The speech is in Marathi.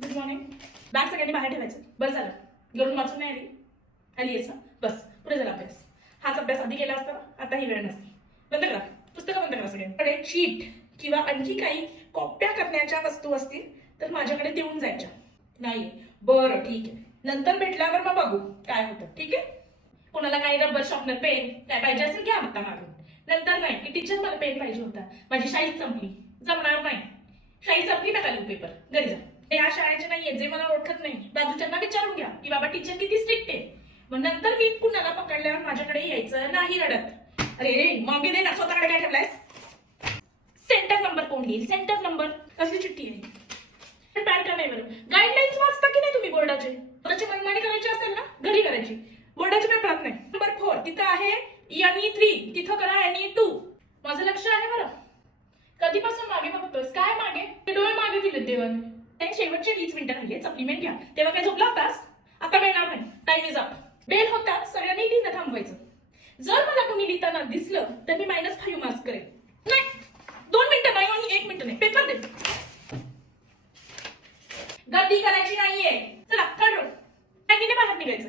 Good morning. बॅग सगळ्यांनी बाहेर ठेवायचं. बरं झालं घरून वाचून नाही आली आहेस ना. बस पुढे झाला अभ्यास. हाच अभ्यास आधी केला असता, आता ही वेळ नसती. बंद करा पुस्तकं, बंद करा सगळ्यांकडे. शीट किंवा आणखी काही कॉप्या करण्याच्या वस्तू असतील तर माझ्याकडे देऊन जायच्या. नाही बरं ठीक आहे, नंतर भेटल्यावर मग बघू काय होतं. ठीक आहे. कोणाला काही रबर शॉर्पनर पेन काय पाहिजे असेल घ्या आता मागून. नंतर नाही की टीचर मला पेन पाहिजे होता, माझी शाईच संपली. जमणार नाही. शाई संपली ना लिहू पेपर, घरी जा. या शाळेचे नाहीये जे मला ओळखत नाही. बाजूच्यांना विचारून घ्या की बाबा टीचर किती स्ट्रिक्ट आहे. मग नंतर मी कुणाला पकडल्यावर माझ्याकडे यायचं नाही रडत. अरे मागे दे ना, स्वतःकडे काय ठेवलायस. सेंटर नंबर कोण लिहिल. सेंटर नंबर कसली चिठ्ठी आहे. पॅन का नाही बरं. गाईडलाईन्स वाचता की नाही तुम्ही बोर्डाचे. बोर्डाची मनमानी करायची असेल ना घरी करायची, बोर्डाच्या पेपरात नाही. नंबर 4 तिथं आहे NE3, तिथं करा NE2. माझं लक्ष आहे बरं. कधीपासून मागे बघतोस. काय मागे डोळे मागे दिलेत देवाने. त्या शेवटचे 20 मिनिटं राहिले, सप्लिमेंट घ्या. तेव्हा काय झोपला होतास. आता मिळणार नाही. Time is up. बेल होताच सगळ्यांनी लिहिणं थांबवायचं. जर मला कोणी लिहिताना दिसलं तर मी -5 मार्क्स करेन. नाही 2 मिनिटं नाही आणि 1 मिनिट नाही. पेपर दे. गर्दी करायची नाहीये. चला ठरव. बाहेर निघायचं.